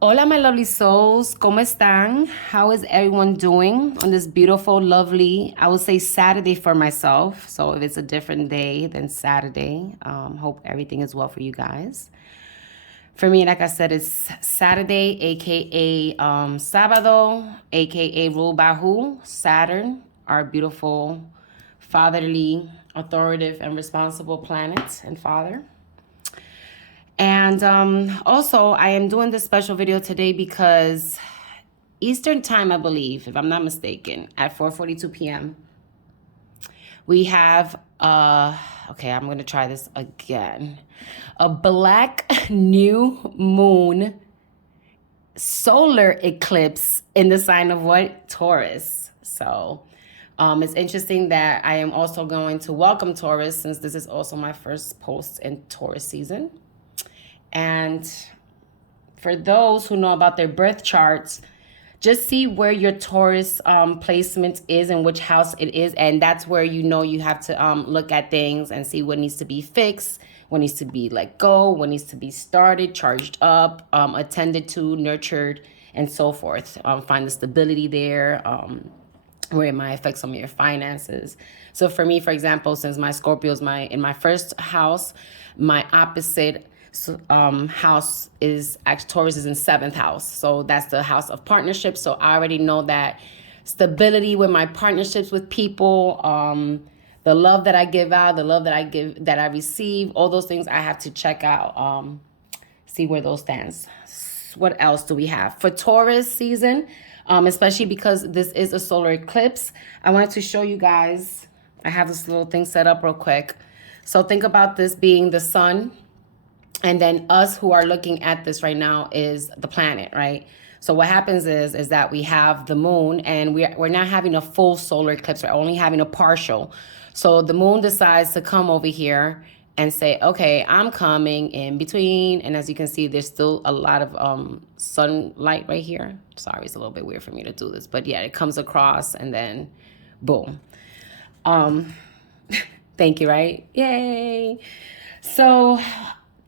Hola, my lovely souls. ¿Cómo están? How is everyone doing on this beautiful, lovely, I would say Saturday for myself. So if it's a different day than Saturday, hope everything is well for you guys. For me, like I said, it's Saturday, aka Sábado, aka ruled by who? Saturn, our beautiful, fatherly, authoritative, and responsible planet and father. And also, I am doing this special video today because Eastern time, I believe, if I'm not mistaken, at 4:42 p.m., we have, okay, I'm going to try this again, a black new moon solar eclipse in the sign of what? Taurus. So it's interesting that I am also going to welcome Taurus, since this is also my first post in Taurus season. And for those who know about their birth charts, just see where your Taurus placement is and which house it is. And that's where you know you have to look at things and see what needs to be fixed, what needs to be let go, what needs to be started, charged up, attended to, nurtured, and so forth. Find the stability there, where it might affect some of your finances. So for me, for example, since my Scorpio is in my first house, my opposite house is actually Taurus is in 7th house. So that's the house of partnerships. So I already know that stability with my partnerships with people, the love that I give out, the love that I receive, all those things I have to check out, see where those stands. What else do we have for Taurus season? Especially because this is a solar eclipse, I wanted to show you guys. I have this little thing set up real quick. So think about this being the sun, and then us who are looking at this right now is the planet, right? So what happens is that we have the moon, and we're not having a full solar eclipse. We're only having a partial. So the moon decides to come over here and say, okay, I'm coming in between. And as you can see, there's still a lot of sunlight right here. Sorry, it's a little bit weird for me to do this, but yeah, it comes across and then boom. Thank you, right? Yay. So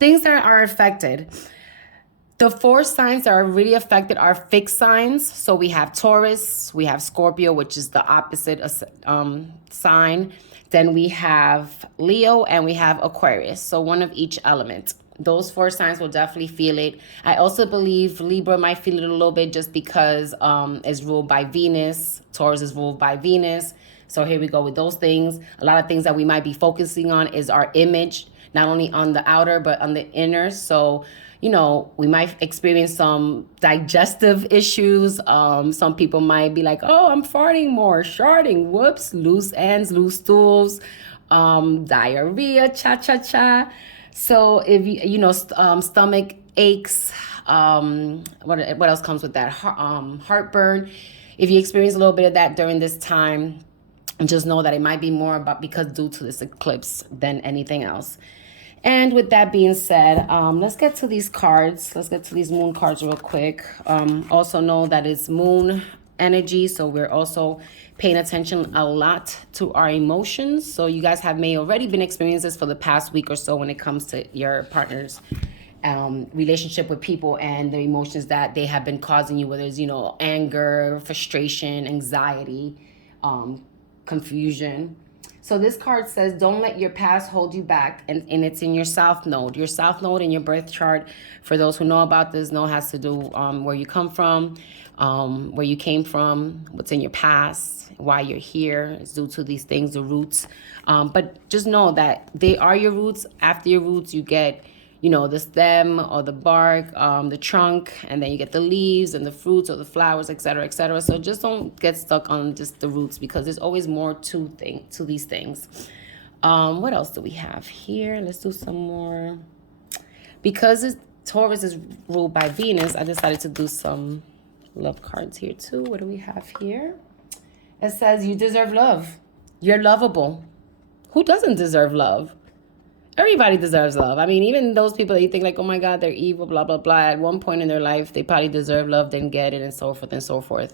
things that are affected. The 4 signs that are really affected are fixed signs. So we have Taurus, we have Scorpio, which is the opposite sign. Then we have Leo, and we have Aquarius. So one of each element. Those 4 signs will definitely feel it. I also believe Libra might feel it a little bit just because it's ruled by Venus. Taurus is ruled by Venus. So here we go with those things. A lot of things that we might be focusing on is our image, not only on the outer, but on the inner. So, you know, we might experience some digestive issues. Some people might be like, oh, I'm farting more, sharting, whoops, loose ends, loose stools, diarrhea, cha-cha-cha. So if stomach aches, what else comes with that? Heartburn. If you experience a little bit of that during this time, just know that it might be more about because due to this eclipse than anything else. And with that being said, let's get to these cards. Let's get to these moon cards real quick. Also know that it's moon energy, so we're also paying attention a lot to our emotions. So you guys may already been experiencing this for the past week or so when it comes to your partner's relationship with people and the emotions that they have been causing you, whether it's, anger, frustration, anxiety, confusion. So this card says, don't let your past hold you back. And it's in your South Node. Your South Node in your birth chart, for those who know about this, has to do where you come from, where you came from, what's in your past, why you're here. It's due to these things, the roots. But just know that they are your roots. After your roots, you get the stem or the bark, the trunk, and then you get the leaves and the fruits or the flowers, etc., etc. So just don't get stuck on just the roots, because there's always more to these things. What else do we have here? Let's do some more. Because Taurus is ruled by Venus, I decided to do some love cards here too. What do we have here? It says, you deserve love. You're lovable. Who doesn't deserve love? Everybody deserves love. I mean, even those people that you think like, oh my God, they're evil, blah, blah, blah. At one point in their life, they probably deserve love, didn't get it, and so forth and so forth.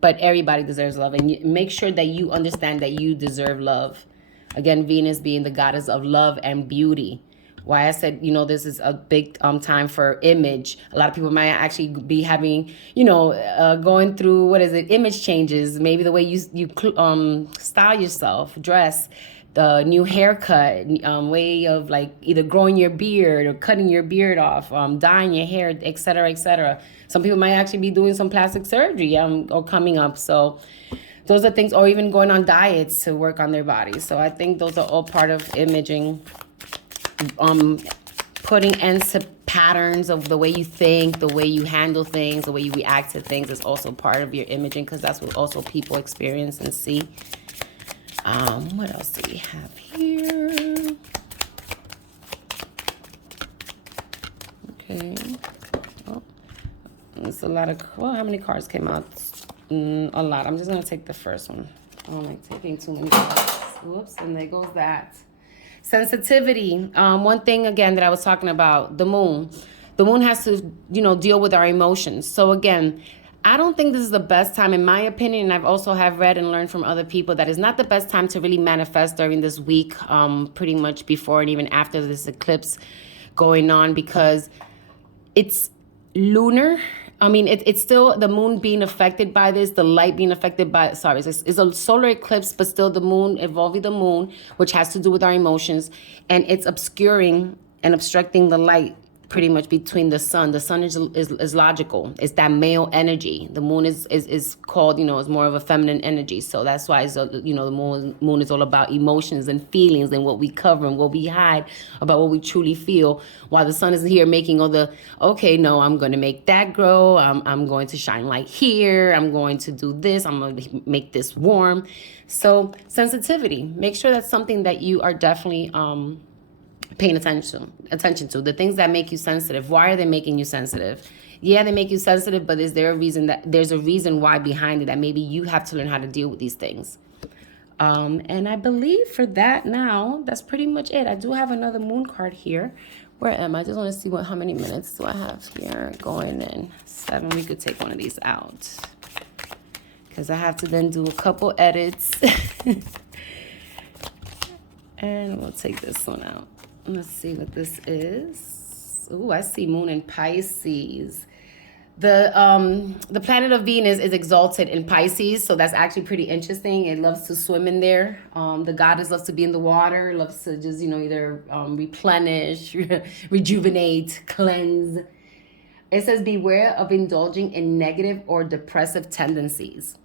But everybody deserves love. And make sure that you understand that you deserve love. Again, Venus being the goddess of love and beauty. why I said, you know, this is a big time for image. A lot of people might actually be having, you know, going through, what is it, image changes. Maybe the way you style yourself, dress, the new haircut, way of like either growing your beard or cutting your beard off, dyeing your hair, etc., etc. Some people might actually be doing some plastic surgery or coming up. So those are things, or even going on diets to work on their bodies. So I think those are all part of imaging. Putting ends to patterns of the way you think, the way you handle things, the way you react to things is also part of your imaging, because that's what also people experience and see. What else do we have here? Okay. Oh, it's a lot of, well, how many cards came out? A lot. I'm just going to take the first one. I don't like taking too many cards. Whoops, and there goes that. Sensitivity. One thing again that I was talking about, the moon. The moon has to, you know, deal with our emotions. So again, I don't think this is the best time, in my opinion, and I've also have read and learned from other people that it's not the best time to really manifest during this week, pretty much before and even after this eclipse going on, because it's lunar. I mean, it's still the moon being affected by this, the light being affected by, sorry, it's a solar eclipse, but still the moon, involving the moon, which has to do with our emotions, and it's obscuring and obstructing the light pretty much between the sun. The sun is logical. It's that male energy. The moon is called, you know, is more of a feminine energy. So that's why it's, you know, the moon is all about emotions and feelings and what we cover and what we hide about what we truly feel. While the sun is here making all the, okay, no, I'm going to make that grow. I'm going to shine light here. I'm going to do this. I'm going to make this warm. So sensitivity, make sure that's something that you are definitely, paying attention to the things that make you sensitive. Why are they making you sensitive? Yeah, they make you sensitive, but is there a reason there's a reason why behind it, that maybe you have to learn how to deal with these things? And I believe for that now, that's pretty much it. I do have another moon card here. Where am I? I just want to see how many minutes do I have here going in. 7. We could take one of these out, because I have to then do a couple edits. And we'll take this one out. Let's see what this is. Oh, I see moon in Pisces. The planet of Venus is exalted in Pisces, so that's actually pretty interesting. It loves to swim in there. The goddess loves to be in the water, loves to just, you know, either replenish, rejuvenate, cleanse. It says, beware of indulging in negative or depressive tendencies.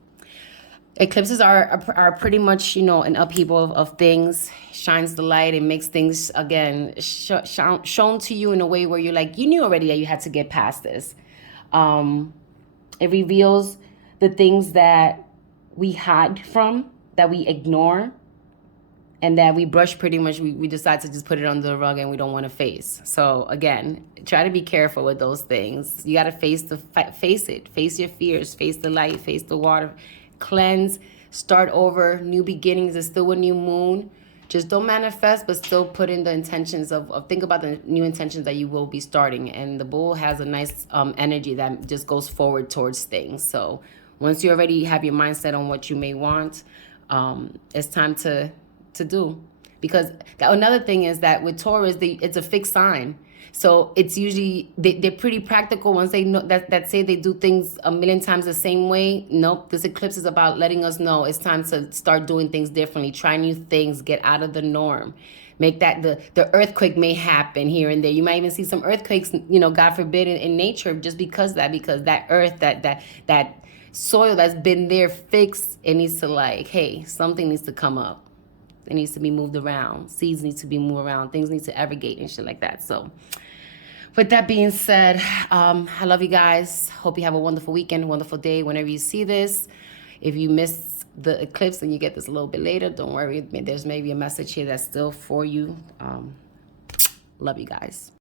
Eclipses are pretty much, you know, an upheaval of things, shines the light, and makes things, again, shown to you in a way where you're like, you knew already that you had to get past this. It reveals the things that we hide from, that we ignore, and that we brush pretty much, we decide to just put it under the rug and we don't want to face. So again, try to be careful with those things. You got to face it, face your fears, face the light, face the water, cleanse, start over, new beginnings. It's still a new moon. Just don't manifest, but still put in the intentions of think about the new intentions that you will be starting. And the bull has a nice energy that just goes forward towards things. So once you already have your mindset on what you may want, it's time to do. Because another thing is that with Taurus, it's a fixed sign. So it's usually, they're pretty practical once they know that say they do things a million times the same way. Nope, this eclipse is about letting us know it's time to start doing things differently, try new things, get out of the norm. Make that, the earthquake may happen here and there. You might even see some earthquakes, you know, God forbid, in nature, just because that earth, that soil that's been there fixed, it needs to, like, hey, something needs to come up. It needs to be moved around. Seeds need to be moved around. Things need to aggregate and shit like that. So with that being said, I love you guys. Hope you have a wonderful weekend, wonderful day whenever you see this. If you missed the eclipse and you get this a little bit later, don't worry. There's maybe a message here that's still for you. Love you guys.